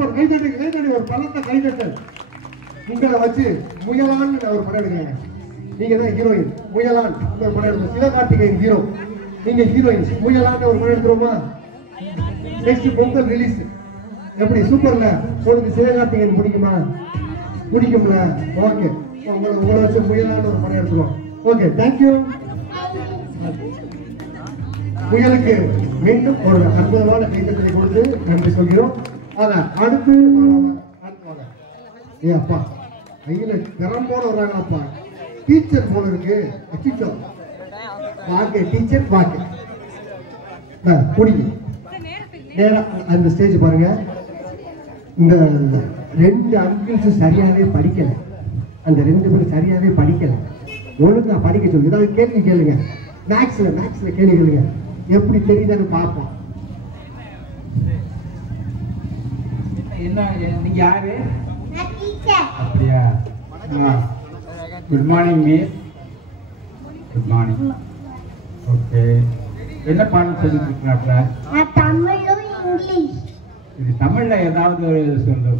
Super. கைதட்டி ஒரு பலத்த கைதட்டு. உங்களை வச்சு முயலான்னு ஒரு படம் எடுக்கிறாங்க. நீங்க தான் ஹீரோயின். முயலான் ஒரு படம் எடுக்கணும். சிவகார்த்திகேயன் ஹீரோ, நீங்க ஹீரோயின். முயலான்னு ஒரு படம் எடுத்துருவோமா? Next Pongal release. எப்படி சூப்பர்ல? உங்களுக்கு சிவகார்த்திகேயன் பிடிக்குமா? பிடிக்கும்ல? ஓகே, உங்களை வச்சு முயலான்னு ஒரு படம் எடுத்துருவோம். Okay, thank you. முயலுக்கு மீண்டும் ஒரு அற்புதமான கைத்தட்டலை கொடுத்து நன்றி சொல்கிறோம். அடுத்து ஏ அப்பா கையில திறம்போட வர்றாங்கப்பா. டீச்சர் போல இருக்கு. வாக்கு டீச்சர் வாக்கு குடிங்க நேரம் அந்த ஸ்டேஜ் பாருங்க. இந்த 2 அங்கிள்ஸ் சரியாவே படிக்கல. அந்த 2 பேரும் சரியாவே படிக்கல. ஒழுங்கா படிக்க சொல்லி ஏதாவது கேள்வி கேளுங்க. மேக்ஸ்ல கேள்வி கேளுங்க. எப்படி தெரியுதுன்னு பார்ப்போம். என்ன நீங்க யாரு? அப்படியா? Good morning miss. Good morning. Okay, என்ன பாடம் சொல்லி கொடுக்குறாப்ல? தமிழும் இங்கிலீஷ். இது தமிழ்ல ஏதாவது சொல்லுங்க.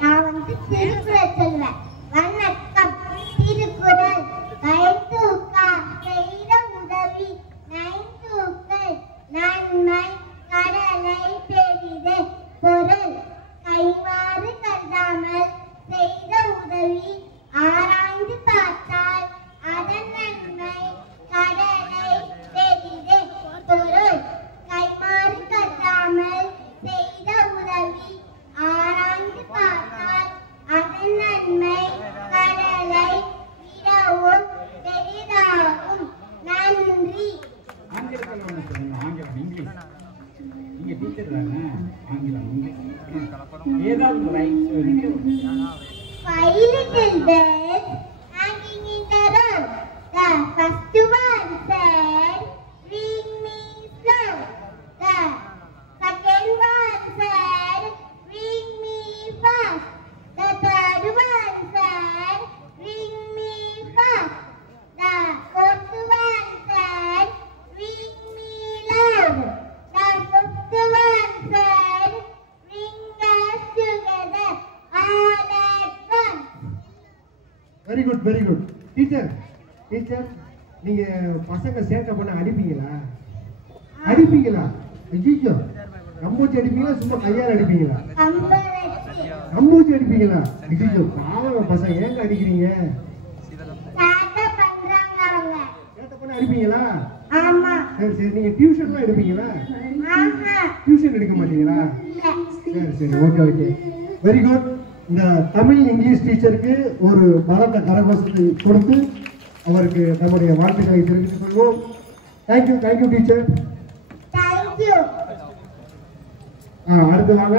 நான் வந்து திருக்குறள் சொல்லுவேன். வணக்கம். திருக்குறள். கைதூக்கா செய்த உதவி நைந்தூக்கள் நன்மை கடலை பெரிது பொருள். கைமாறு கருதாமல் செய்த உதவி ஆராய்ந்து பார்த்தால் அதன் நன்மை கடலை பெரிது பொருள். கைமாறு கருதாமல் செய்த உதவி ஆராய்ந்து பார்த்தால் அதன் நன்மை கடலை விடவும் பெரிதாகும். நன்றி. ஆங்கிலத்தில் ஒன்று சொல்லுங்க. ஆங்கிலம் இங்கிலீஷ். நீங்க டீச்சர் தானே? ஆங்கிலம் இங்கிலீஷ் ஏதாவது ரைட் சொல்லுங்க. 5 little birds hanging in the road. The first one said, "Bring me slow." The second one said, "Bring me fast." The third one said, "Bring me fast." The fourth one said, "Bring me loud." The fifth one said, "Bring us together all at once." Very good. Teacher நீங்க பசங்க சேட்டை பண்ண அடிப்பீங்களா? ஐயோ, கம்பூச்சி அடிப்பீங்களா? சும்மா கையால் அடிப்பீங்களா? கம்பூச்சி அடிப்பீங்களா? ஐயோ, பாவம் பசங்க, ஏங்க அடிக்கிறீங்க? சேட்டை பண்ண அடிப்பீங்களா? சரி, நீங்க டியூஷன்லாம் எடுப்பீங்களா? டியூஷன் எடுக்க மாட்டீங்களா? சரி, ஓகே. Very good. இந்த தமிழ் இங்கிலீஷ் டீச்சருக்கு ஒரு பலத்த கரகோஷத்தை கொடுத்து அவருக்கு நம்முடைய வாழ்த்துக்களை தெரிவித்துக் கொள்வோம். Thank you teacher. Thank you. அடுத்து வாங்க.